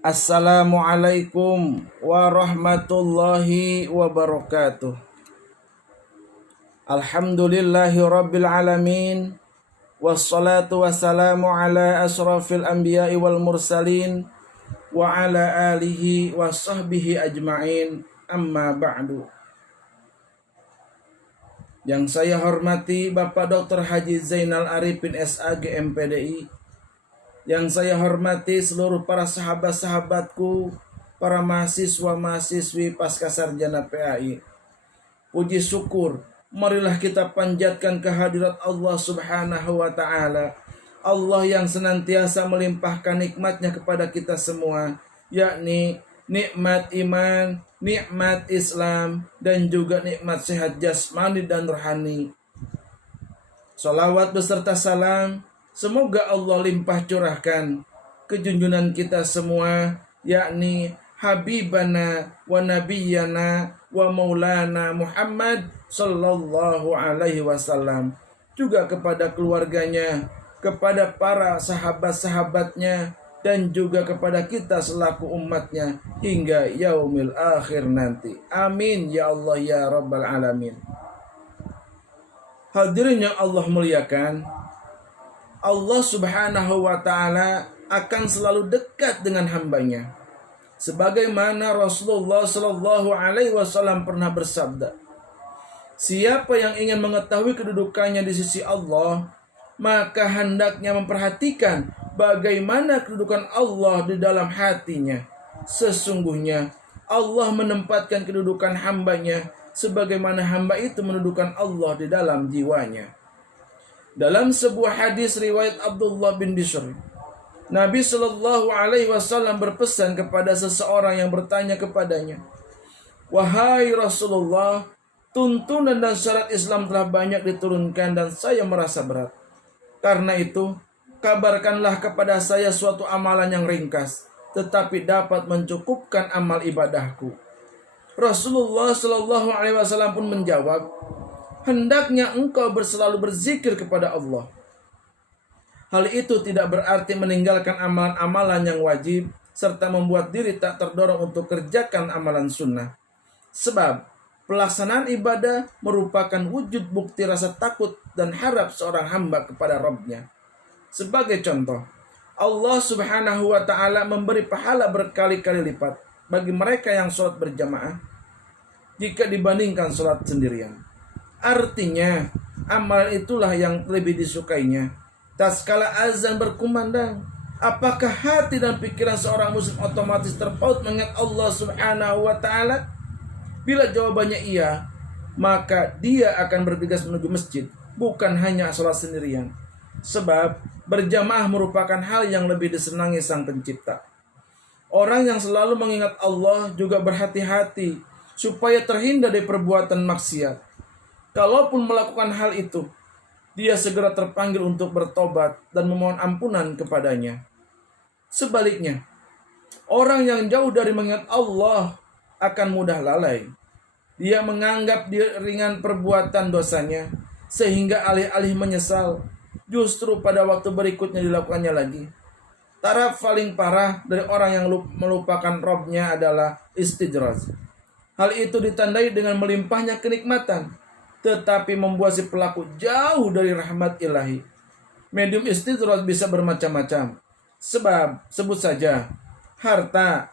Assalamualaikum warahmatullahi wabarakatuh. Alhamdulillahi rabbil alamin. Wassalatu wassalamu ala asrafil anbiya'i wal mursalin wa ala alihi wa sahbihi ajma'in. Amma ba'du. Yang saya hormati Bapak Dr. Haji Zainal Arifin SAG MPDI. Yang saya hormati seluruh para sahabat-sahabatku, para mahasiswa-mahasiswi pasca sarjana PAI. Puji syukur, marilah kita panjatkan kehadirat Allah Subhanahu wa Ta'ala. Allah yang senantiasa melimpahkan nikmatnya kepada kita semua, yakni nikmat iman, nikmat Islam, dan juga nikmat sehat jasmani dan rohani. Salawat beserta salam semoga Allah limpah curahkan ke junjungan kita semua, yakni Habibana wa Nabiyana wa Maulana Muhammad sallallahu alaihi wasallam, juga kepada keluarganya, kepada para sahabat-sahabatnya, dan juga kepada kita selaku umatnya hingga yaumil akhir nanti. Amin ya Allah ya Rabbal Alamin. Hadirin yang Allah muliakan, Allah Subhanahu wa Ta'ala akan selalu dekat dengan hambanya. Sebagaimana Rasulullah Sallallahu Alaihi Wasallam pernah bersabda, siapa yang ingin mengetahui kedudukannya di sisi Allah, maka hendaknya memperhatikan bagaimana kedudukan Allah di dalam hatinya. Sesungguhnya Allah menempatkan kedudukan hambanya sebagaimana hamba itu mendudukan Allah di dalam jiwanya. Dalam sebuah hadis riwayat Abdullah bin Bishr, Nabi Shallallahu Alaihi Wasallam berpesan kepada seseorang yang bertanya kepadanya, wahai Rasulullah, tuntunan dan syarat Islam telah banyak diturunkan dan saya merasa berat. Karena itu, kabarkanlah kepada saya suatu amalan yang ringkas, tetapi dapat mencukupkan amal ibadahku. Rasulullah Shallallahu Alaihi Wasallam pun menjawab, hendaknya engkau selalu berzikir kepada Allah. Hal itu tidak berarti meninggalkan amalan-amalan yang wajib serta membuat diri tak terdorong untuk kerjakan amalan sunnah. Sebab pelaksanaan ibadah merupakan wujud bukti rasa takut dan harap seorang hamba kepada Rabb-Nya. Sebagai contoh, Allah Subhanahu wa Ta'ala memberi pahala berkali-kali lipat bagi mereka yang sholat berjamaah jika dibandingkan sholat sendirian. Artinya, amalan itulah yang lebih disukainya. Tatkala azan berkumandang, apakah hati dan pikiran seorang muslim otomatis terpaut mengingat Allah Subhanahu wa Ta'ala? Bila jawabannya iya, maka dia akan bergegas menuju masjid, bukan hanya sholat sendirian. Sebab berjamaah merupakan hal yang lebih disenangi Sang Pencipta. Orang yang selalu mengingat Allah juga berhati-hati supaya terhindar dari perbuatan maksiat. Kalaupun melakukan hal itu, dia segera terpanggil untuk bertobat dan memohon ampunan kepadanya. Sebaliknya, orang yang jauh dari mengingat Allah akan mudah lalai. Dia menganggap ringan perbuatan dosanya, sehingga alih-alih menyesal, justru pada waktu berikutnya dilakukannya lagi. Taraf paling parah dari orang yang melupakan Rabb-Nya adalah istijraz. Hal itu ditandai dengan melimpahnya kenikmatan, tetapi membuat si pelaku jauh dari rahmat ilahi. Medium istidroj bisa bermacam-macam. Sebab, sebut saja, harta,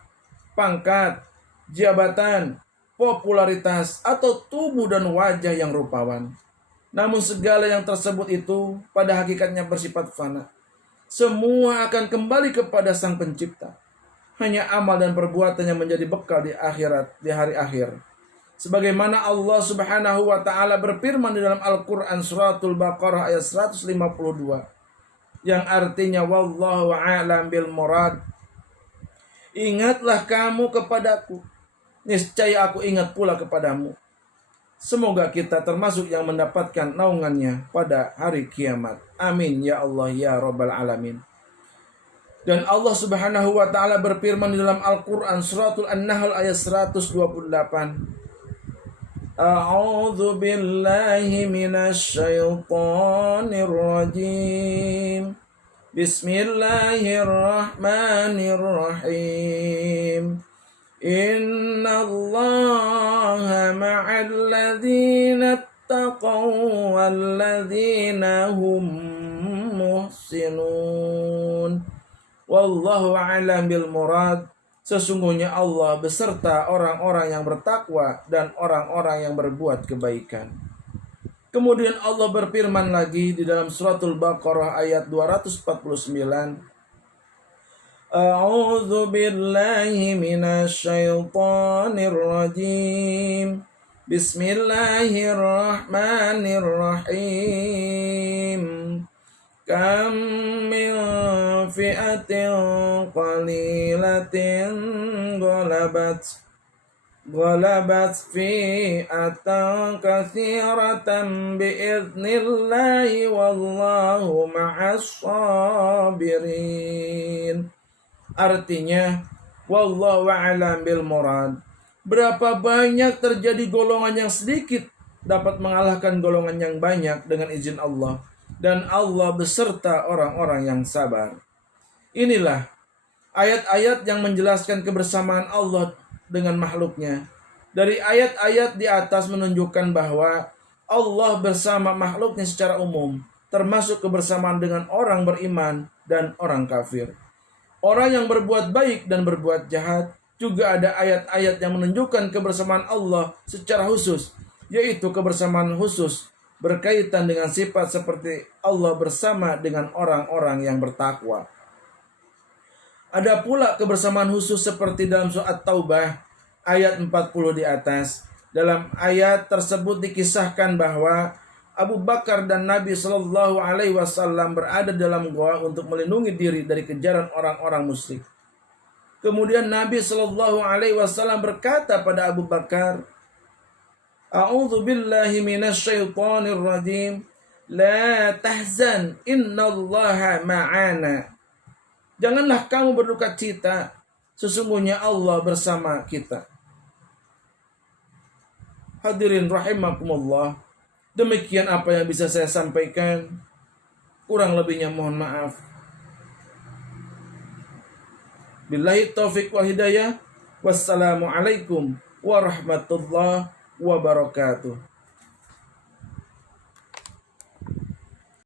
pangkat, jabatan, popularitas, atau tubuh dan wajah yang rupawan. Namun segala yang tersebut itu pada hakikatnya bersifat fana. Semua akan kembali kepada Sang Pencipta. Hanya amal dan perbuatan yang menjadi bekal di akhirat, di hari akhir. Sebagaimana Allah Subhanahu wa Ta'ala berfirman di dalam Al-Quran suratul Baqarah ayat 152, yang artinya wallahu a'lam bil murad. Ingatlah kamu kepadaku, niscaya aku ingat pula kepadamu. Semoga kita termasuk yang mendapatkan naungannya pada hari kiamat. Amin ya Allah ya Rabbal Alamin. Dan Allah Subhanahu wa Ta'ala berfirman di dalam Al-Quran suratul An-Nahl ayat 128, A'udzu billahi minasy syaithanir rajim. Bismillahirrahmanirrahim. Innallaha ma'al ladzina ittaqaw wal ladzina hum muhsinun. Wallahu a'lam bil murad. Sesungguhnya Allah beserta orang-orang yang bertakwa dan orang-orang yang berbuat kebaikan. Kemudian Allah berfirman lagi di dalam suratul Baqarah ayat 249. A'udzu billahi minasy syaithanir rajim. Bismillahirrahmanirrahim. Kam min fi'atin qalilatin ghalabat fi'atan katsiratan bi'idnillahi wallahu ma'as sabirin. Artinya, wallahu a'lam bil murad. Berapa banyak terjadi golongan yang sedikit dapat mengalahkan golongan yang banyak dengan izin Allah. Dan Allah beserta orang-orang yang sabar. Inilah ayat-ayat yang menjelaskan kebersamaan Allah dengan makhluknya. Dari ayat-ayat di atas menunjukkan bahwa Allah bersama makhluknya secara umum, termasuk kebersamaan dengan orang beriman dan orang kafir. Orang yang berbuat baik dan berbuat jahat, juga ada ayat-ayat yang menunjukkan kebersamaan Allah secara khusus, yaitu kebersamaan khusus berkaitan dengan sifat seperti Allah bersama dengan orang-orang yang bertakwa. Ada pula kebersamaan khusus seperti dalam surat Taubah ayat 40 di atas. Dalam ayat tersebut dikisahkan bahwa Abu Bakar dan Nabi Shallallahu Alaihi Wasallam berada dalam gua untuk melindungi diri dari kejaran orang-orang musyrik. Kemudian Nabi Shallallahu Alaihi Wasallam berkata pada Abu Bakar, A'udzu billahi minasy syaithanir rajim. La tahzan, innallaha ma'ana. Janganlah kamu berduka cita, sesungguhnya Allah bersama kita. Hadirin rahimakumullah, demikian apa yang bisa saya sampaikan. Kurang lebihnya mohon maaf. Billahi taufiq wal hidayah. Wassalamualaikum warahmatullahi wabarakatuh.